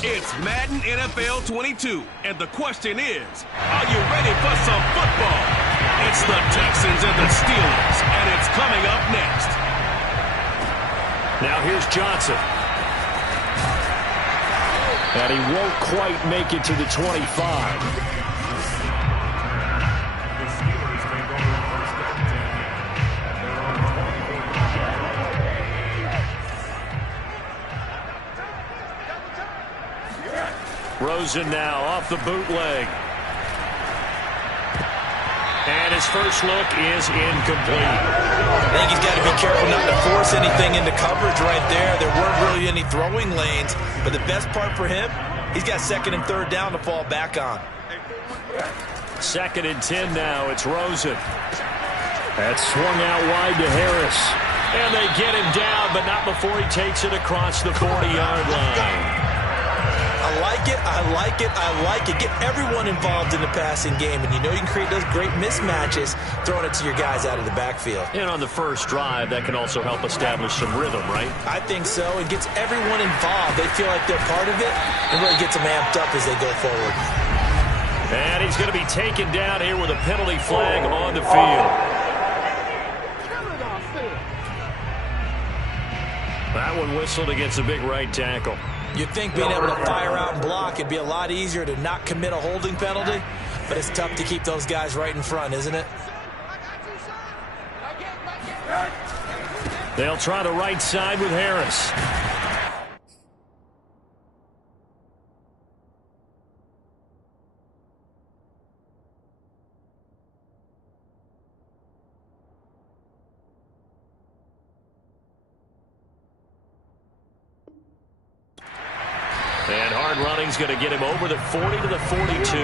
It's Madden NFL 22, and the question is, are you ready for some football? It's the Texans and the Steelers, and it's coming up next. Now here's Johnson. And he won't quite make it to the 25. Rosen now off the bootleg. And his first look is incomplete. I think he's got to be careful not to force anything into coverage right there. There weren't really any throwing lanes. But the best part for him, he's got second and third down to fall back on. 2nd and 10 now. It's Rosen. That's swung out wide to Harris. And they get him down, but not before he takes it across the 40-yard line. I like it, I like it, I like it. Get everyone involved in the passing game, and you know you can create those great mismatches throwing it to your guys out of the backfield. And on the first drive, that can also help establish some rhythm, right? I think so. It gets everyone involved. They feel like they're part of it, and really gets them amped up as they go forward. And he's going to be taken down here with a penalty flag on the field. That one whistled against a big right tackle. You'd think being able to fire out and block, it'd be a lot easier to not commit a holding penalty, but it's tough to keep those guys right in front, isn't it? They'll try the right side with Harris. And hard running's going to get him over the 40 to the 42.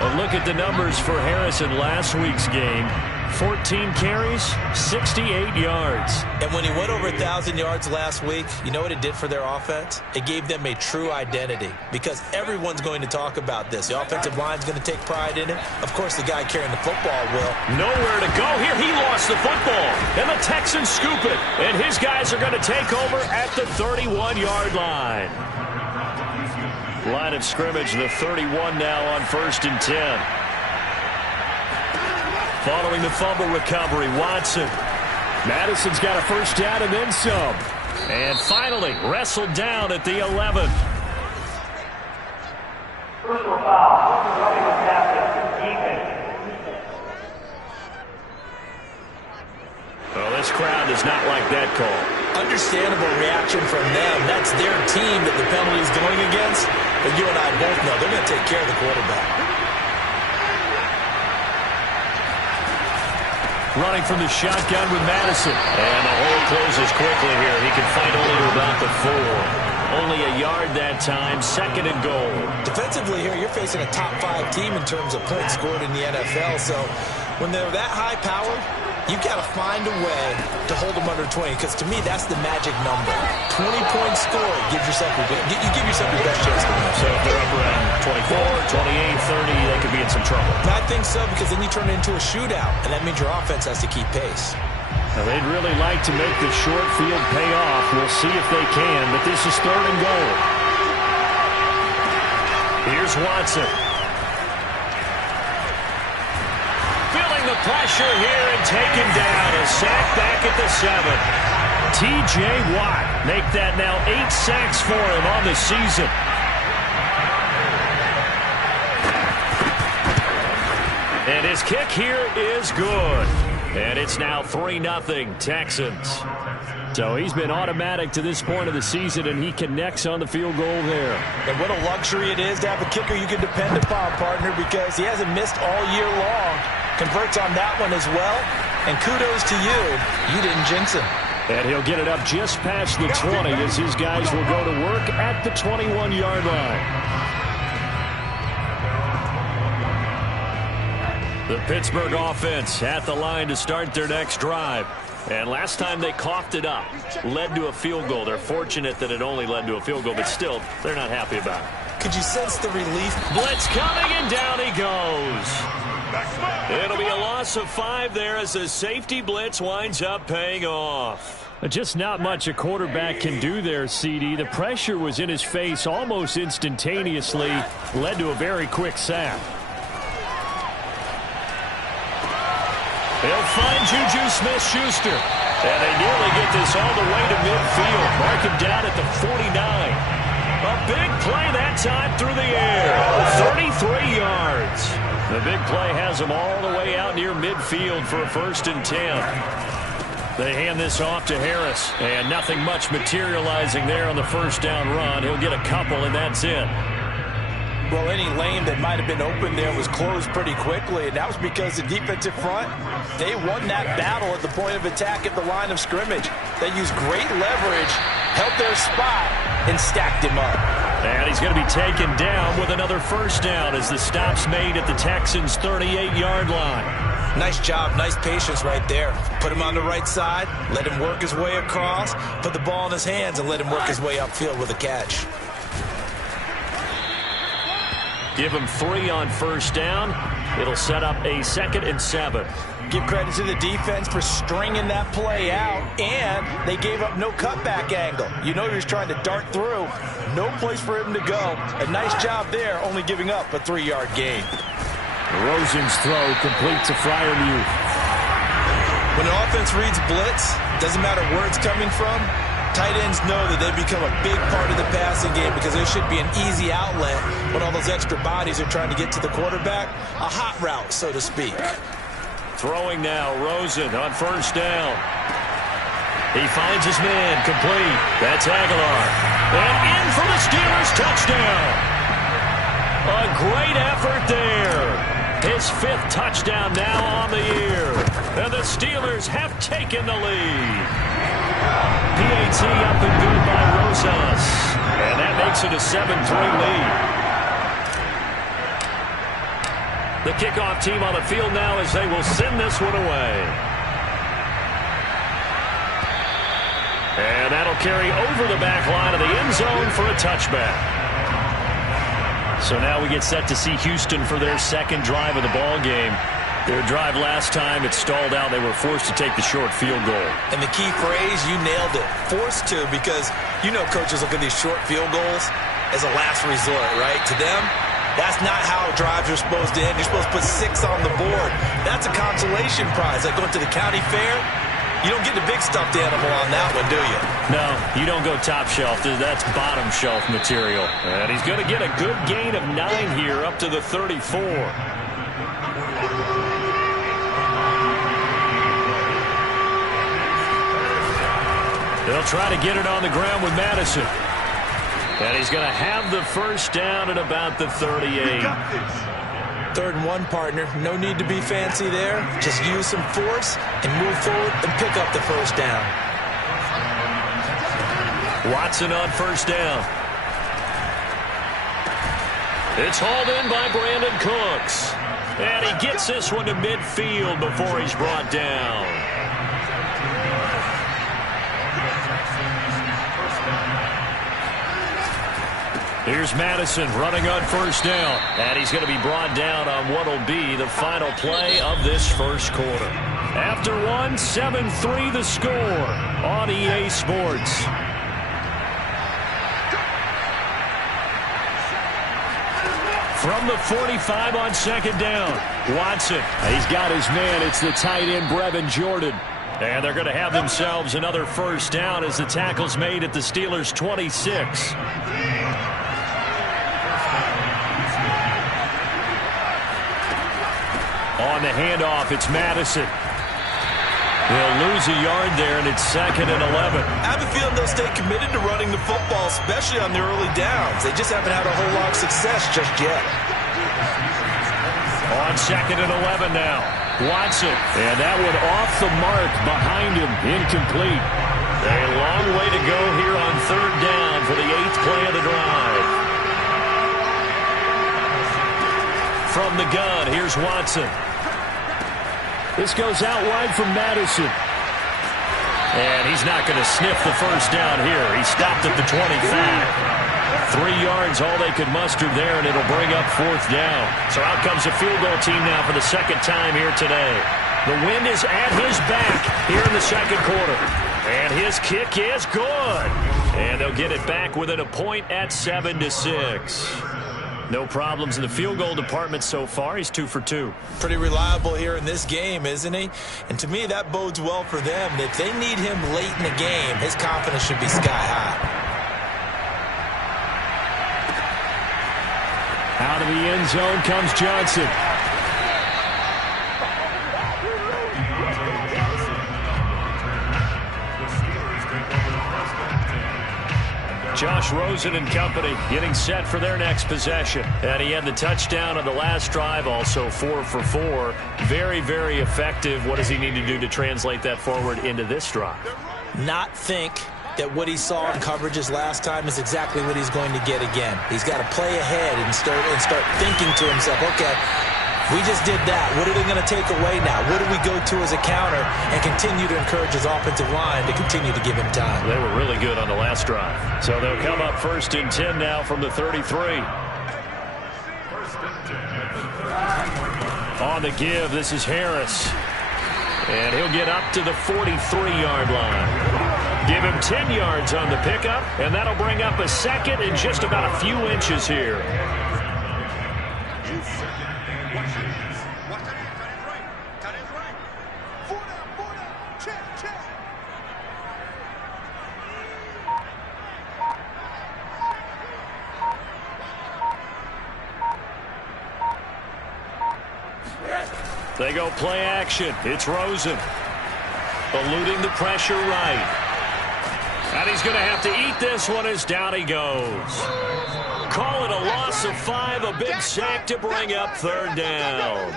A look at the numbers for Harris in last week's game. 14 carries, 68 yards. And when he went over 1,000 yards last week, you know what it did for their offense? It gave them a true identity because everyone's going to talk about this. The offensive line's going to take pride in it. Of course, the guy carrying the football will. Nowhere to go here. He lost the football. And the Texans scoop it. And his guys are going to take over at the 31-yard line. Line of scrimmage, the 31 now on 1st and 10. Following the fumble recovery, Watson. Madison's got a first down and then some. And finally, wrestled down at the 11. Personal foul. Running with captain. Defense. Well, this crowd does not like that call. Understandable reaction from them. That's their team that the penalty is going against. But you and I both know they're going to take care of the quarterback. Running from the shotgun with Madison. And the hole closes quickly here. He can fight only to about the 4. Only a yard that time. 2nd and goal. Defensively here, you're facing a top 5 team in terms of points scored in the NFL. So when they're that high powered, you've got to find a way to hold them under 20. Because to me, that's the magic number. 20 points scored. You give yourself your best chance to win. So if they're up around 24, 28, 30, they could be in some trouble. I think so, because then you turn it into a shootout, and that means your offense has to keep pace. Now, they'd really like to make the short field pay off. We'll see if they can, but this is 3rd and goal. Here's Watson. Feeling the pressure here and taken down. A sack back at the 7. T.J. Watt make that now 8 sacks for him on the season. And his kick here is good. And it's now 3-0 Texans. So he's been automatic to this point of the season, and he connects on the field goal there. And what a luxury it is to have a kicker you can depend upon, partner, because he hasn't missed all year long. Converts on that one as well. And kudos to you. You didn't jinx him. And he'll get it up just past the 20 as his guys will go to work at the 21-yard line. The Pittsburgh offense at the line to start their next drive. And last time they coughed it up, led to a field goal. They're fortunate that it only led to a field goal, but still, they're not happy about it. Could you sense the relief? Blitz coming, and down he goes. It'll be a loss of 5 there as the safety blitz winds up paying off. Just not much a quarterback can do there, CD. The pressure was in his face almost instantaneously, led to a very quick sack. They'll find Juju Smith-Schuster. And they nearly get this all the way to midfield. Mark him down at the 49. A big play that time through the air. 33 yards. The big play has them all the way out near midfield for a 1st and 10. They hand this off to Harris, and nothing much materializing there on the 1st down run. He'll get a couple, and that's it. Well, any lane that might have been open there was closed pretty quickly, and that was because the defensive front, they won that battle at the point of attack at the line of scrimmage. They used great leverage, held their spot, and stacked him up. And he's going to be taken down with another 1st down as the stop's made at the Texans' 38-yard line. Nice job, nice patience right there. Put him on the right side, let him work his way across, put the ball in his hands, and let him work his way upfield with a catch. Give him 3 on 1st down. It'll set up a 2nd and 7. Give credit to the defense for stringing that play out, and they gave up no cutback angle. You know he was trying to dart through. No place for him to go. A nice job there, only giving up a 3-yard gain. Rosen's throw complete to Freiermuth. When the offense reads blitz, doesn't matter where it's coming from, tight ends know that they become a big part of the passing game because there should be an easy outlet when all those extra bodies are trying to get to the quarterback. A hot route, so to speak. Throwing now, Rosen on 1st down. He finds his man, complete. That's Aguilar. And in for the Steelers' touchdown. A great effort there. His 5th touchdown now on the year. And the Steelers have taken the lead. PAT up and good by Rosas. And that makes it a 7-3 lead. The kickoff team on the field now as they will send this one away. And that'll carry over the back line of the end zone for a touchback. So now we get set to see Houston for their 2nd drive of the ball game. Their drive last time, it stalled out. They were forced to take the short field goal. And the key phrase, you nailed it. Forced to, because you know coaches look at these short field goals as a last resort, right? To them, that's not how drives are supposed to end. You're supposed to put 6 on the board. That's a consolation prize. Like going to the county fair, you don't get the big stuffed animal on that one, do you? No, you don't go top shelf. That's bottom shelf material. And he's going to get a good gain of 9 here up to the 34. They'll try to get it on the ground with Madison. And he's going to have the 1st down at about the 38. 3rd and 1, partner. No need to be fancy there. Just use some force and move forward and pick up the 1st down. Watson on 1st down. It's hauled in by Brandon Cooks. And he gets this one to midfield before he's brought down. Here's Madison running on 1st down. And he's going to be brought down on what will be the final play of this 1st quarter. After 1, 7-3 the score on EA Sports. From the 45 on 2nd down, Watson. He's got his man. It's the tight end, Brevin Jordan. And they're going to have themselves another 1st down as the tackle's made at the Steelers' 26. On the handoff, it's Madison. They'll lose a yard there, and it's 2nd and 11. I have a feeling they'll stay committed to running the football, especially on the early downs. They just haven't had a whole lot of success just yet. On 2nd and 11 now, Watson. And that one off the mark behind him, incomplete. A long way to go here on 3rd down for the 8th play of the drive. From the gun, here's Watson. This goes out wide from Madison. And he's not going to sniff the 1st down here. He stopped at the 25. 3 yards, all they could muster there, and it'll bring up 4th down. So out comes the field goal team now for the 2nd time here today. The wind is at his back here in the 2nd quarter. And his kick is good. And they'll get it back within a point at 7-6. No problems in the field goal department so far. He's 2 for 2. Pretty reliable here in this game, isn't he? And to me, that bodes well for them. If they need him late in the game, his confidence should be sky high. Out of the end zone comes Johnson. Josh Rosen and company getting set for their next possession. And he had the touchdown on the last drive, also 4 for 4. Very, very effective. What does he need to do to translate that forward into this drive? Not think that what he saw in coverages last time is exactly what he's going to get again. He's got to play ahead and start thinking to himself, okay, we just did that. What are they going to take away now? What do we go to as a counter? And continue to encourage his offensive line to continue to give him time. They were really good on the last drive. So they'll come up 1st and 10 now from the 33. On the give, this is Harris. And he'll get up to the 43-yard line. Give him 10 yards on the pickup, and that'll bring up a second and just about a few inches here. They go play action. It's Rosen. Eluding the pressure right. And he's going to have to eat this one as down he goes. Call it a loss of 5, a big sack to bring up 3rd down.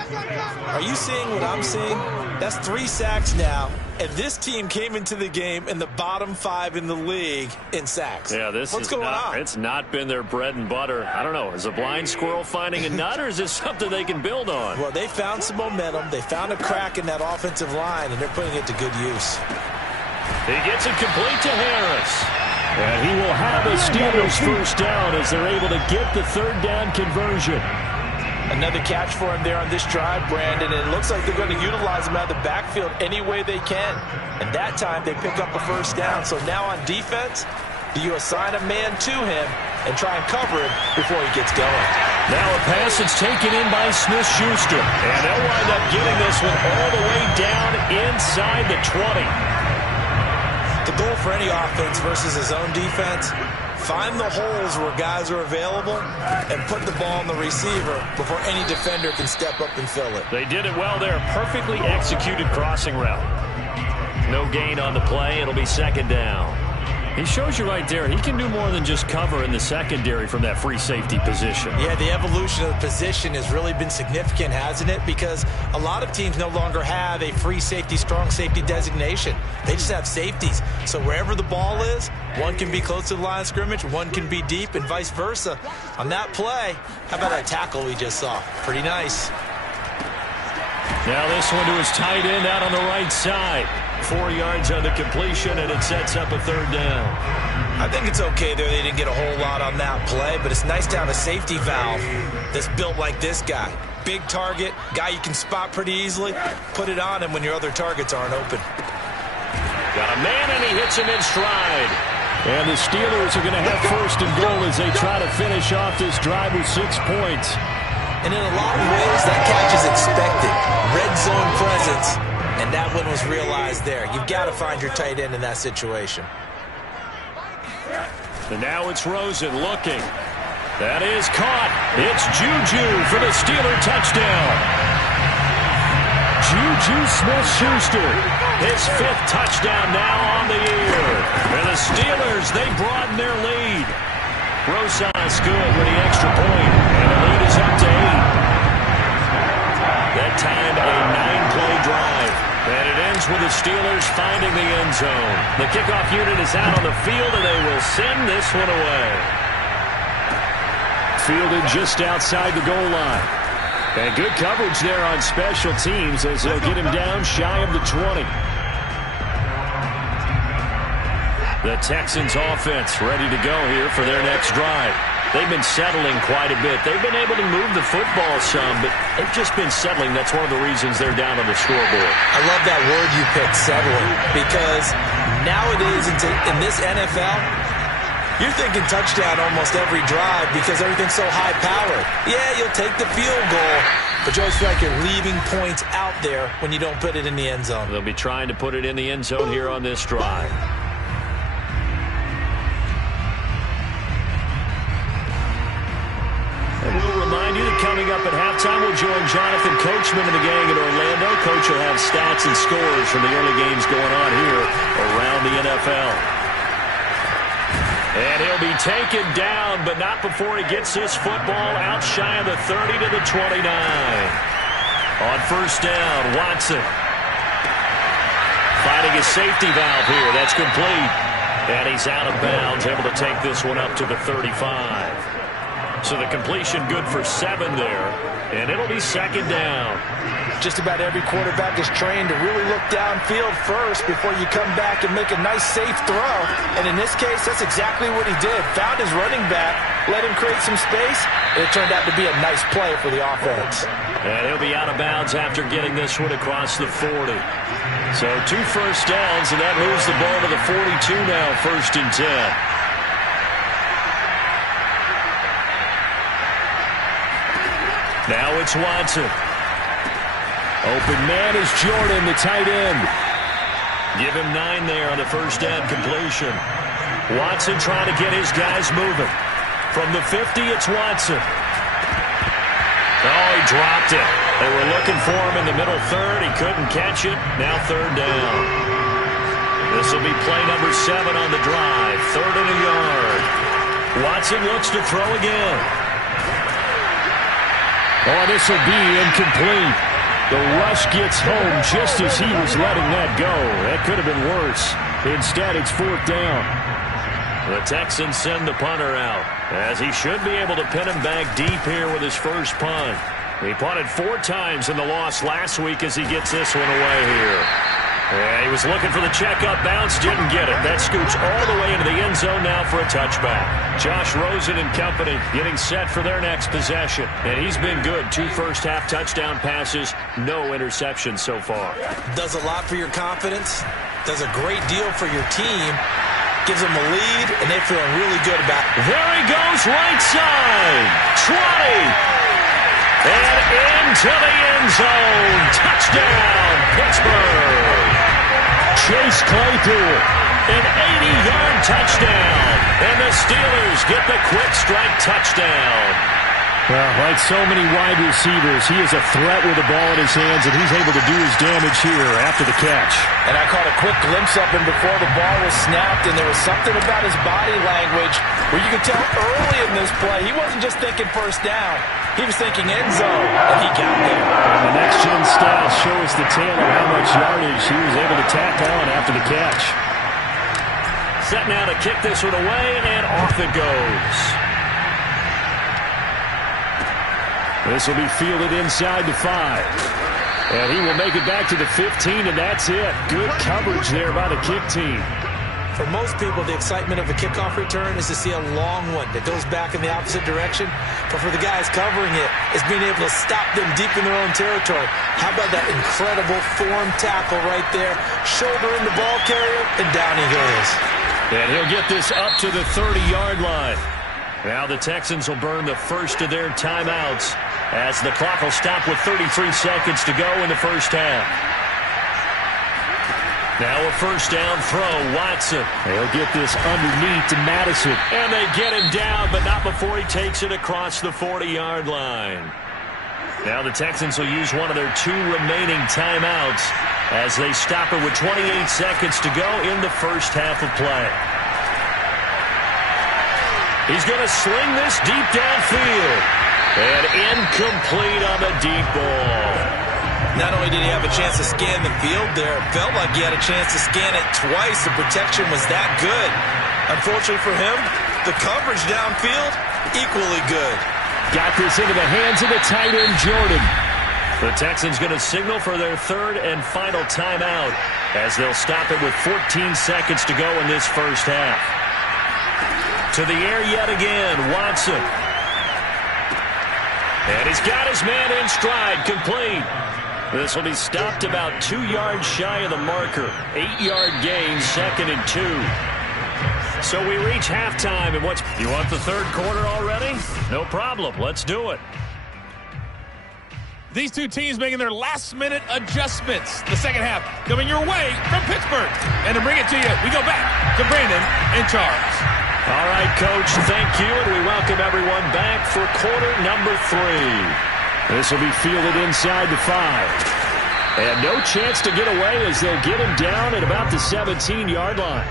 Are you seeing what I'm seeing? That's 3 sacks now. And this team came into the game in the bottom 5 in the league in sacks. Yeah, what's going on? It's not been their bread and butter. I don't know. Is a blind squirrel finding a nut, or is this something they can build on? Well, they found some momentum. They found a crack in that offensive line, and they're putting it to good use. He gets it complete to Harris. And he will have a Steelers 1st down as they're able to get the 3rd down conversion. Another catch for him there on this drive, Brandon, and it looks like they're going to utilize him out of the backfield any way they can. And that time they pick up a 1st down. So now on defense, do you assign a man to him and try and cover him before he gets going? Now a pass that's taken in by Smith-Schuster. And they'll wind up getting this one all the way down inside the 20. The goal for any offense versus his own defense, find the holes where guys are available and put the ball on the receiver before any defender can step up and fill it. They did it well there. Perfectly executed crossing route. No gain on the play. It'll be 2nd down. He shows you right there, he can do more than just cover in the secondary from that free safety position. Yeah, the evolution of the position has really been significant, hasn't it? Because a lot of teams no longer have a free safety, strong safety designation. They just have safeties. So wherever the ball is, one can be close to the line of scrimmage, one can be deep, and vice versa. On that play, how about that tackle we just saw? Pretty nice. Now this one to his tight end out on the right side. 4 yards on the completion, and it sets up a 3rd down. I think it's okay there. They didn't get a whole lot on that play, but it's nice to have a safety valve that's built like this guy. Big target, guy you can spot pretty easily. Put it on him when your other targets aren't open. Got a man, and he hits him in stride. And the Steelers are going to have 1st and goal as they try to finish off this drive with 6 points. And in a lot of ways, that catch is expected. Red zone presence. And that one was realized there. You've got to find your tight end in that situation. And now it's Rosen looking. That is caught. It's Juju for the Steeler touchdown. Juju Smith-Schuster, his 5th touchdown now on the year. And the Steelers, they broaden their lead. Rosen's good with the extra point. And the lead is up to 8. That time a 9-play drive. And it ends with the Steelers finding the end zone. The kickoff unit is out on the field, and they will send this one away. Fielded just outside the goal line. And good coverage there on special teams as they'll get him down shy of the 20. The Texans offense ready to go here for their next drive. They've been settling quite a bit. They've been able to move the football some, but they've just been settling. That's one of the reasons they're down on the scoreboard. I love that word you picked, settling, because nowadays in this NFL, you're thinking touchdown almost every drive because everything's so high-powered. Yeah, you'll take the field goal, but you always feel like you're leaving points out there when you don't put it in the end zone. They'll be trying to put it in the end zone here on this drive. And we'll remind you that coming up at halftime, we'll join Jonathan Coachman and the gang in Orlando. Coach will have stats and scores from the early games going on here around the NFL. And he'll be taken down, but not before he gets this football out shy of the 30 to the 29. On first down, Watson. Finding his safety valve here. That's complete. And he's out of bounds, able to take this one up to the 35. So the completion good for 7 there. And it'll be second down. Just about every quarterback is trained to really look downfield first before you come back and make a nice, safe throw. And in this case, that's exactly what he did. Found his running back, let him create some space, and it turned out to be a nice play for the offense. And he'll be out of bounds after getting this one across the 40. So 2 first downs, and that moves the ball to the 42 now, 1st and 10. Now it's Watson. Open man is Jordan, the tight end. Give him 9 there on the first down completion. Watson trying to get his guys moving. From the 50, it's Watson. Oh, he dropped it. They were looking for him in the middle third. He couldn't catch it. Now 3rd down. This will be play number 7 on the drive. 3rd and a yard. Watson looks to throw again. Oh, this will be incomplete. The rush gets home just as he was letting that go. That could have been worse. Instead, it's 4th down. The Texans send the punter out, as he should be able to pin him back deep here with his first punt. He punted 4 times in the loss last week as he gets this one away here. Yeah, he was looking for the check-up bounce, didn't get it. That scoots all the way into the end zone now for a touchback. Josh Rosen and company getting set for their next possession. And he's been good. 2 first-half touchdown passes, no interceptions so far. Does a lot for your confidence, does a great deal for your team, gives them a lead, and they're feeling really good about it. There he goes, right side. 20. And into the end zone. Touchdown, Pittsburgh. Chase Claypool, an 80-yard touchdown. And the Steelers get the quick strike touchdown. Well, like so many wide receivers, he is a threat with the ball in his hands, and he's able to do his damage here after the catch. And I caught a quick glimpse of him before the ball was snapped, and there was something about his body language where you could tell early in this play he wasn't just thinking first down. He was thinking end zone, and he got there. And the next-gen stats show us the tale of how much yardage he was able to tack on after the catch. Set now to kick this one away, and off it goes. This will be fielded inside the 5. And he will make it back to the 15, and that's it. Good coverage there by the kick team. For most people, the excitement of a kickoff return is to see a long one that goes back in the opposite direction. But for the guys covering it, it's being able to stop them deep in their own territory. How about that incredible form tackle right there? Shoulder in the ball carrier, and down he goes. And he'll get this up to the 30-yard line. Now the Texans will burn the first of their timeouts as the clock will stop with 33 seconds to go in the first half. Now a first down throw, Watson. They'll get this underneath to Madison. And they get him down, but not before he takes it across the 40-yard line. Now the Texans will use one of their 2 remaining timeouts as they stop it with 28 seconds to go in the first half of play. He's going to sling this deep downfield. And incomplete on the deep ball. Not only did he have a chance to scan the field there, it felt like he had a chance to scan it twice. The protection was that good. Unfortunately for him, the coverage downfield, equally good. Got this into the hands of the tight end, Jordan. The Texans going to signal for their 3rd and final timeout as they'll stop it with 14 seconds to go in this first half. To the air yet again, Watson. And he's got his man in stride, complete. This will be stopped about 2 yards shy of the marker. 8-yard gain, 2nd and 2. So we reach halftime, and you want the third quarter already? No problem. Let's do it. These two teams making their last-minute adjustments. The second half coming your way from Pittsburgh. And to bring it to you, we go back to Brandon and Charles. All right, Coach, thank you, and we welcome everyone back for quarter number 3. This will be fielded inside the 5. And no chance to get away as they'll get him down at about the 17-yard line.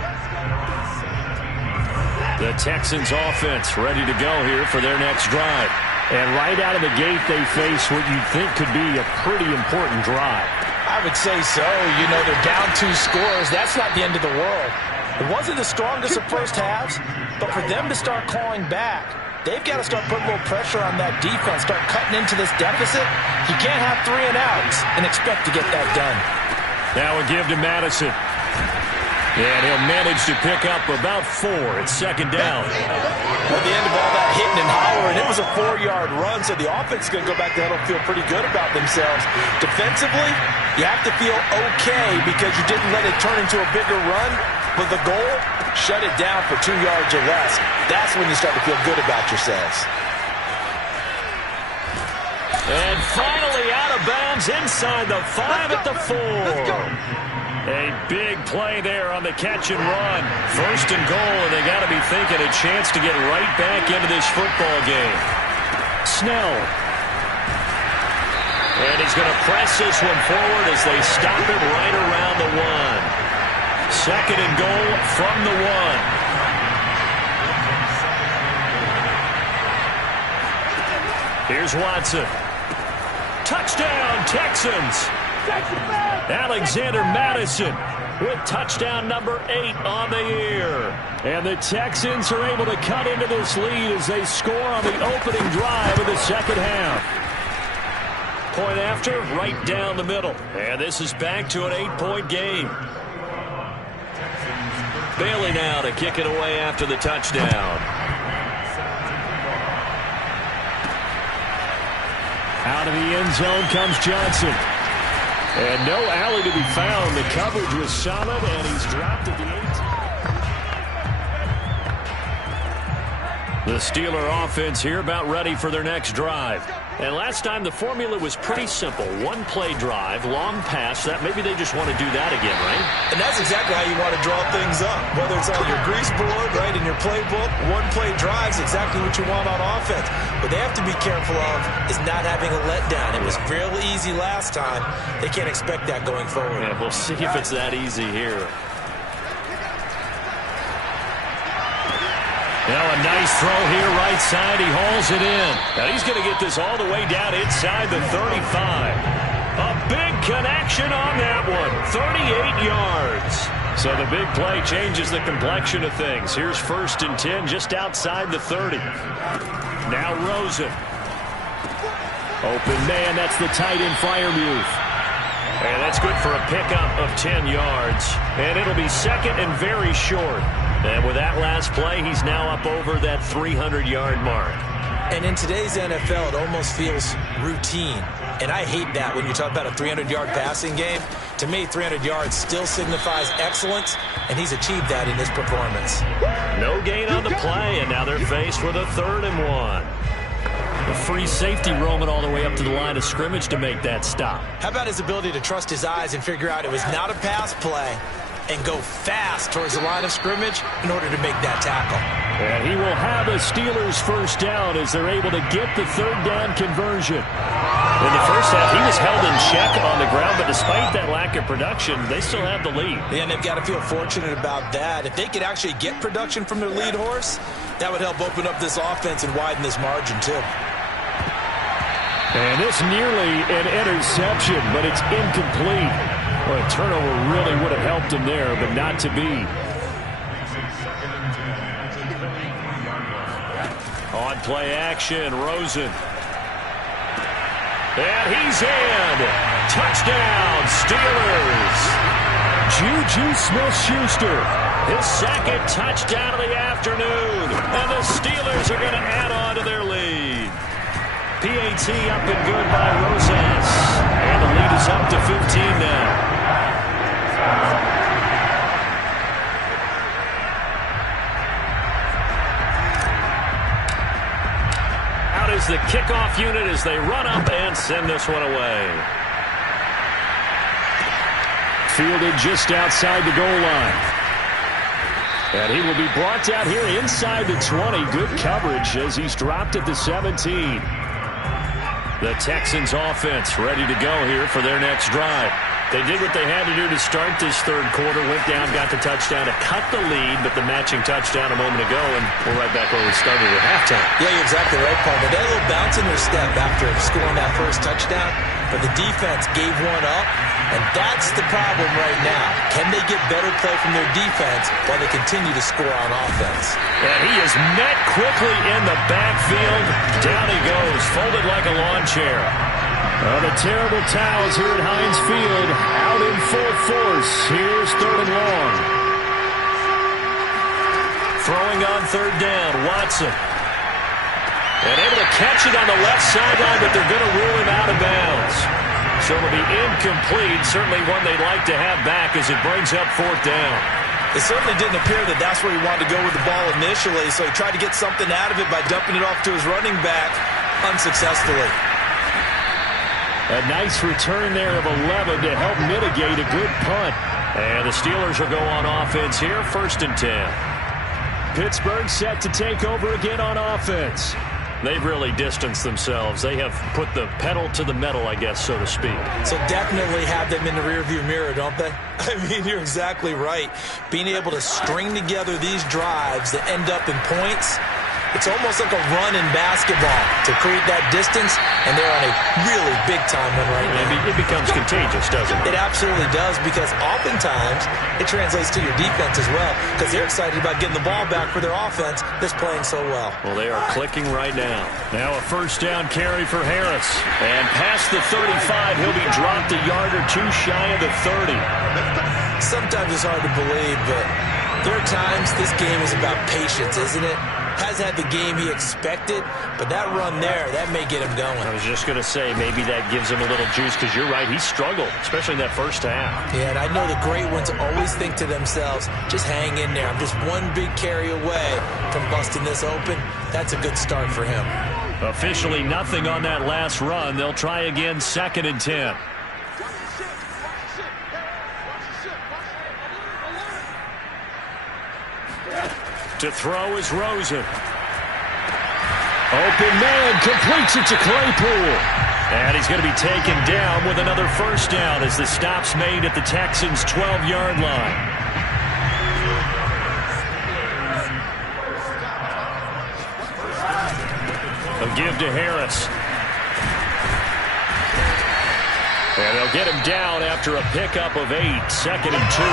The Texans offense ready to go here for their next drive. And right out of the gate, they face what you think could be a pretty important drive. I would say so. You know, they're down 2 scores. That's not the end of the world. It wasn't the strongest of first halves, but for them to start clawing back, they've got to start putting a little pressure on that defense, start cutting into this deficit. You can't have 3 and outs and expect to get that done. Now a give to Madison. And he'll manage to pick up about 4. It's 2nd down. At the end of all that hitting and hollering, it was a 4-yard run, so the offense is going to go back there and feel pretty good about themselves. Defensively, you have to feel okay because you didn't let it turn into a bigger run. But the goal, shut it down for 2 yards or less. That's when you start to feel good about yourselves. And finally out of bounds inside the 5 at the 4. A big play there on the catch and run. 1st and goal, and they got to be thinking a chance to get right back into this football game. Snell. And he's going to press this one forward as they stop it right around the 1. 2nd and goal from the 1. Here's Watson. Touchdown, Texans. Alexander Madison with touchdown number 8 on the year. And the Texans are able to cut into this lead as they score on the opening drive of the second half. Point after, right down the middle. And this is back to an 8-point game. Bailey now to kick it away after the touchdown. Out of the end zone comes Johnson. And no alley to be found. The coverage was solid, and he's dropped at the 8. The Steeler offense here about ready for their next drive. And last time the formula was pretty simple. 1-play drive, long pass. That maybe they just want to do that again, right? And that's exactly how you want to draw things up. Whether it's on your grease board, right, in your playbook, 1-play drive is exactly what you want on offense. What they have to be careful of is not having a letdown. It was real easy last time. They can't expect that going forward. Yeah, we'll see if it's that easy here. Now a nice throw here right side. He hauls it in. Now he's going to get this all the way down inside the 35. A big connection on that one. 38 yards. So the big play changes the complexion of things. Here's 1st and 10 just outside the 30. Now Rosen. Open man. That's the tight end Freiermuth. And that's good for a pickup of 10 yards. And it'll be 2nd and very short. And with that last play, he's now up over that 300-yard mark. And in today's NFL, it almost feels routine. And I hate that when you talk about a 300-yard passing game. To me, 300 yards still signifies excellence, and he's achieved that in his performance. No gain on the play, and now they're faced with a 3rd and 1. The free safety roaming all the way up to the line of scrimmage to make that stop. How about his ability to trust his eyes and figure out it was not a pass play and go fast towards the line of scrimmage in order to make that tackle. And he will have a Steelers 1st down as they're able to get the 3rd down conversion. In the first half, he was held in check on the ground, but despite that lack of production, they still have the lead. Yeah, and they've got to feel fortunate about that. If they could actually get production from their lead horse, that would help open up this offense and widen this margin too. And this nearly an interception, but it's incomplete. Well, a turnover really would have helped him there, but not to be. On play action, Rosen. And he's in. Touchdown, Steelers. Juju Smith-Schuster, his 2nd touchdown of the afternoon. And the Steelers are going to add on to their lead. PAT up and good by Rosas. And the lead is up to 15 now. Out is the kickoff unit as they run up and send this one away. Fielded just outside the goal line. And he will be brought down here inside the 20. Good coverage as he's dropped at the 17. The Texans offense ready to go here for their next drive. They did what they had to do to start this third quarter. Went down, got the touchdown to cut the lead, but the matching touchdown a moment ago, and we're right back where we started at halftime. Yeah, you're exactly right, Paul. They had a little bounce in their step after scoring that first touchdown, but the defense gave one up, and that's the problem right now. Can they get better play from their defense while they continue to score on offense? And he is met quickly in the backfield. Down he goes, folded like a lawn chair. The terrible towels here at Heinz Field, out in full force. Here's third and long. Throwing on third down, Watson. And able to catch it on the left sideline, but they're going to rule him out of bounds. So it'll be incomplete, certainly one they'd like to have back as it brings up fourth down. It certainly didn't appear that that's where he wanted to go with the ball initially, so he tried to get something out of it by dumping it off to his running back unsuccessfully. A nice return there of 11 to help mitigate a good punt. And the Steelers will go on offense here, 1st and 10. Pittsburgh set to take over again on offense. They've really distanced themselves. They have put the pedal to the metal, I guess, so to speak. So definitely have them in the rearview mirror, don't they? I mean, you're exactly right. Being able to string together these drives that end up in points, it's almost like a run in basketball to create that distance, and they're on a really big-time one right now. It becomes contagious, doesn't it? It absolutely does, because oftentimes it translates to your defense as well, because they're excited about getting the ball back for their offense that's playing so well. Well, they are clicking right now. Now a first down carry for Harris. And past the 35, he'll be dropped a yard or two shy of the 30. Sometimes it's hard to believe, but there are times this game is about patience, isn't it? Has had the game he expected, but that run there, that may get him going. I was just going to say, maybe that gives him a little juice, because you're right, he struggled, especially in that first half. Yeah, and I know the great ones always think to themselves, just hang in there. I'm just one big carry away from busting this open. That's a good start for him. Officially nothing on that last run. They'll try again, 2nd and 10. To throw is Rosen. Open man, completes it to Claypool. And he's going to be taken down with another first down as the stop's made at the Texans' 12-yard line. A give to Harris. And they'll get him down after a pickup of 8, 2nd and 2.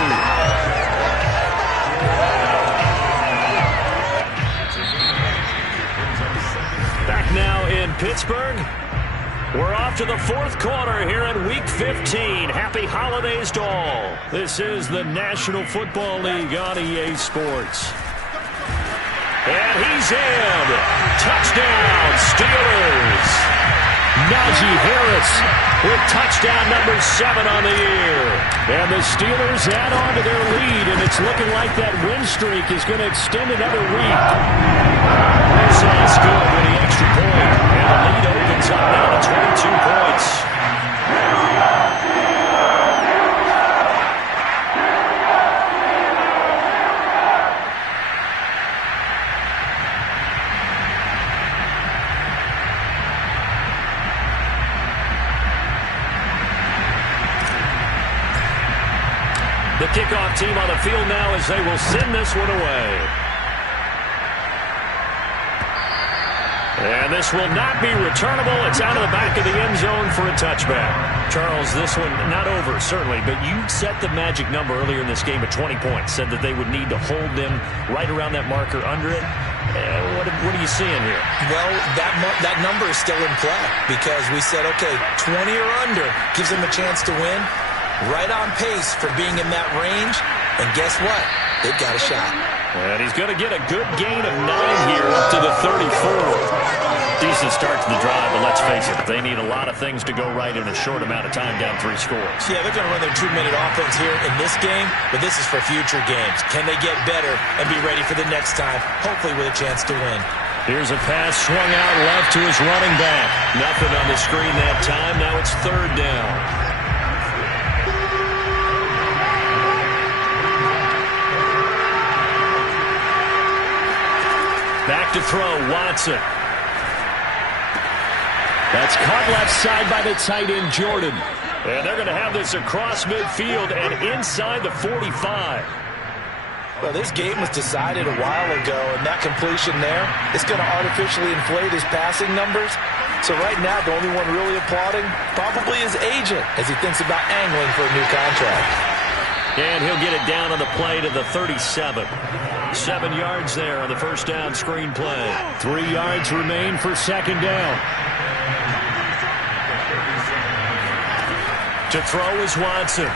Back now in Pittsburgh. We're off to the fourth quarter here in Week 15. Happy holidays to all. This is the National Football League on EA Sports. And he's in. Touchdown, Steelers. Najee Harris with touchdown number 7 on the year. And the Steelers add on to their lead, and it's looking like that win streak is going to extend another week. Sounds good with the extra point, and the lead opens up now to 22 points. The kickoff team on the field now as they will send this one away. And this will not be returnable. It's out of the back of the end zone for a touchback. Charles, this one not over, certainly, but you set the magic number earlier in this game at 20 points, said that they would need to hold them right around that marker under it. What are you seeing here? Well, that number is still in play because we said, okay, 20 or under gives them a chance to win. Right on pace for being in that range. And guess what? They've got a shot. And he's going to get a good gain of 9 here up to the 34. Decent start to the drive, but let's face it, they need a lot of things to go right in a short amount of time, down 3 scores. Yeah, they're going to run their 2-minute offense here in this game, but this is for future games. Can they get better and be ready for the next time, hopefully with a chance to win? Here's a pass swung out left to his running back. Nothing on the screen that time. Now it's 3rd down. Back to throw, Watson. That's caught left side by the tight end, Jordan. And they're going to have this across midfield and inside the 45. Well, this game was decided a while ago, and that completion there is going to artificially inflate his passing numbers. So right now, the only one really applauding probably his agent as he thinks about angling for a new contract. And he'll get it down on the play to the 37. 7 yards there on the first down screen play. 3 yards remain for 2nd down. To throw is Watson.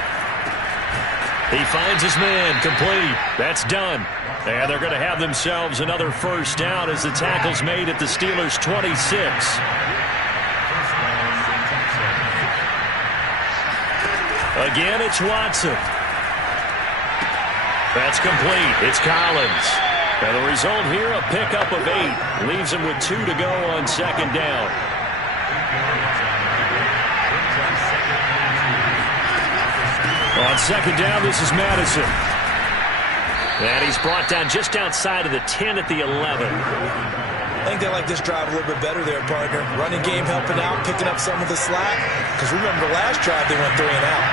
He finds his man, complete. That's done. And they're going to have themselves another first down as the tackle's made at the Steelers' 26. Again, it's Watson. That's complete. It's Collins. And the result here, a pickup of 8. Leaves him with 2 to go on 2nd down. On 2nd down, this is Madison. And he's brought down just outside of the 10 at the 11. I think they like this drive a little bit better there, partner. Running game helping out, picking up some of the slack. Because remember, the last drive they went 3 and out.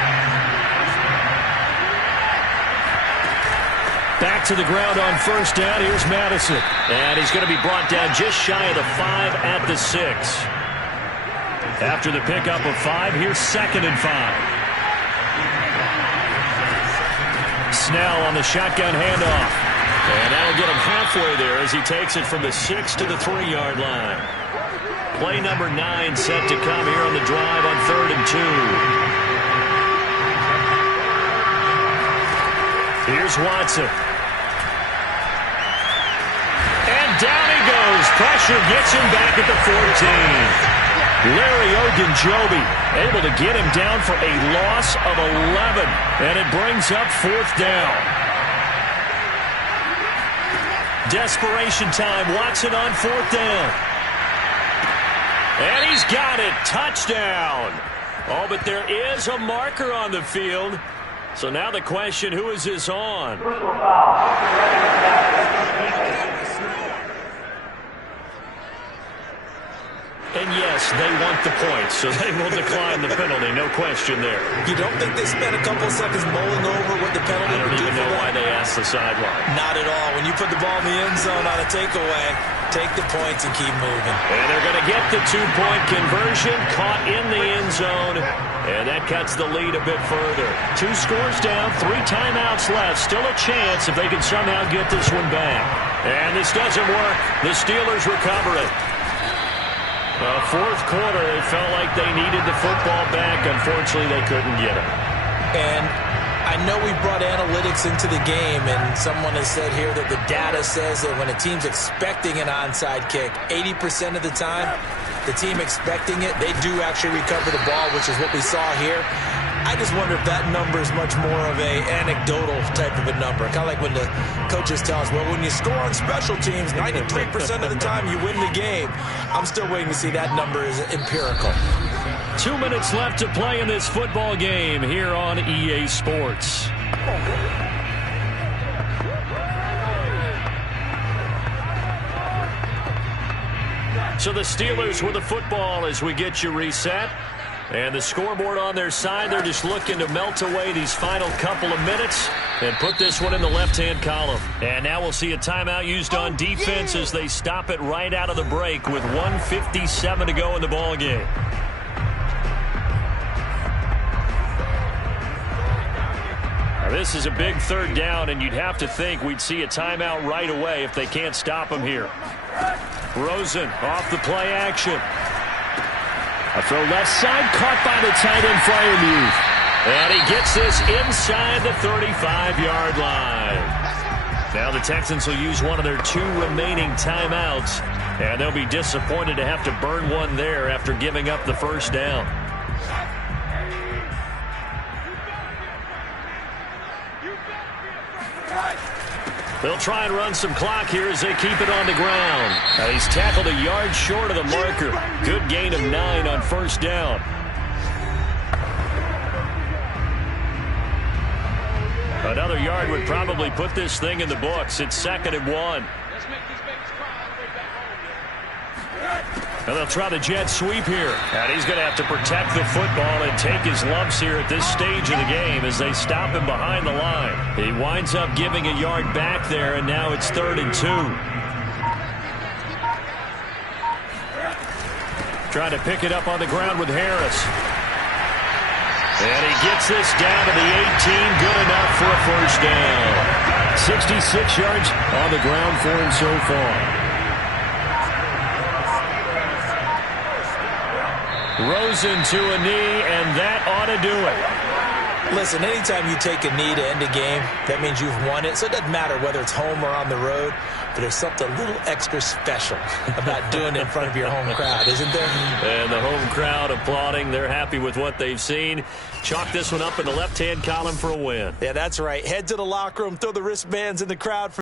Back to the ground on 1st down. Here's Madison. And he's going to be brought down just shy of the 5 at the 6. After the pickup of 5, here's 2nd and 5. Snell on the shotgun handoff. And that'll get him halfway there as he takes it from the 6 to the 3-yard line. Play number 9 set to come here on the drive on 3rd and 2. Here's Watson. And down he goes. Pressure gets him back at the 14. Larry Ogunjobi able to get him down for a loss of 11. And it brings up 4th down. Desperation time. Watson on 4th down. And he's got it. Touchdown. Oh, but there is a marker on the field. So now the question, who is this on? Personal foul. And yes, they want the points, so they will decline the penalty. No question there. You don't think they spent a couple seconds mulling over what the penalty would do? I don't even know why they asked the sideline. Not at all. When you put the ball in the end zone on a takeaway, take the points and keep moving. And they're going to get the 2-point conversion, caught in the end zone, and that cuts the lead a bit further. 2 scores down, 3 timeouts left. Still a chance if they can somehow get this one back. And this doesn't work. The Steelers recover it. 4th quarter, they felt like they needed the football back. Unfortunately, they couldn't get it. And I know we brought analytics into the game, and someone has said here that the data says that when a team's expecting an onside kick, 80% of the time, the team expecting it, they do actually recover the ball, which is what we saw here. I just wonder if that number is much more of a anecdotal type of a number. Kind of like when the coaches tell us, well, when you score on special teams, 93% of the time you win the game. I'm still waiting to see that number is empirical. 2 minutes left to play in this football game here on EA Sports. So the Steelers with the football as we get you reset. And the scoreboard on their side, they're just looking to melt away these final couple of minutes and put this one in the left-hand column. And now we'll see a timeout used on defense as they stop it right out of the break with 1:57 to go in the ball game. Now this is a big 3rd down, and you'd have to think we'd see a timeout right away if they can't stop them here. Rosen off the play action. A throw left side, caught by the tight end, Freiermuth. And he gets this inside the 35-yard line. Now the Texans will use one of their 2 remaining timeouts, and they'll be disappointed to have to burn one there after giving up the first down. They'll try and run some clock here as they keep it on the ground. Now he's tackled a yard short of the marker. Good gain of 9 on first down. Another yard would probably put this thing in the books. It's 2nd and 1. And they'll try the jet sweep here. And he's going to have to protect the football and take his lumps here at this stage of the game as they stop him behind the line. He winds up giving a yard back there, and now it's 3rd and 2. Trying to pick it up on the ground with Harris. And he gets this down to the 18. Good enough for a first down. 66 yards on the ground for him so far. Rosen to a knee, and that ought to do it. Listen, anytime you take a knee to end a game, that means you've won it. So it doesn't matter whether it's home or on the road, but there's something a little extra special about doing it in front of your home crowd, isn't there? And the home crowd applauding. They're happy with what they've seen. Chalk this one up in the left-hand column for a win. Yeah, that's right. Head to the locker room, throw the wristbands in the crowd for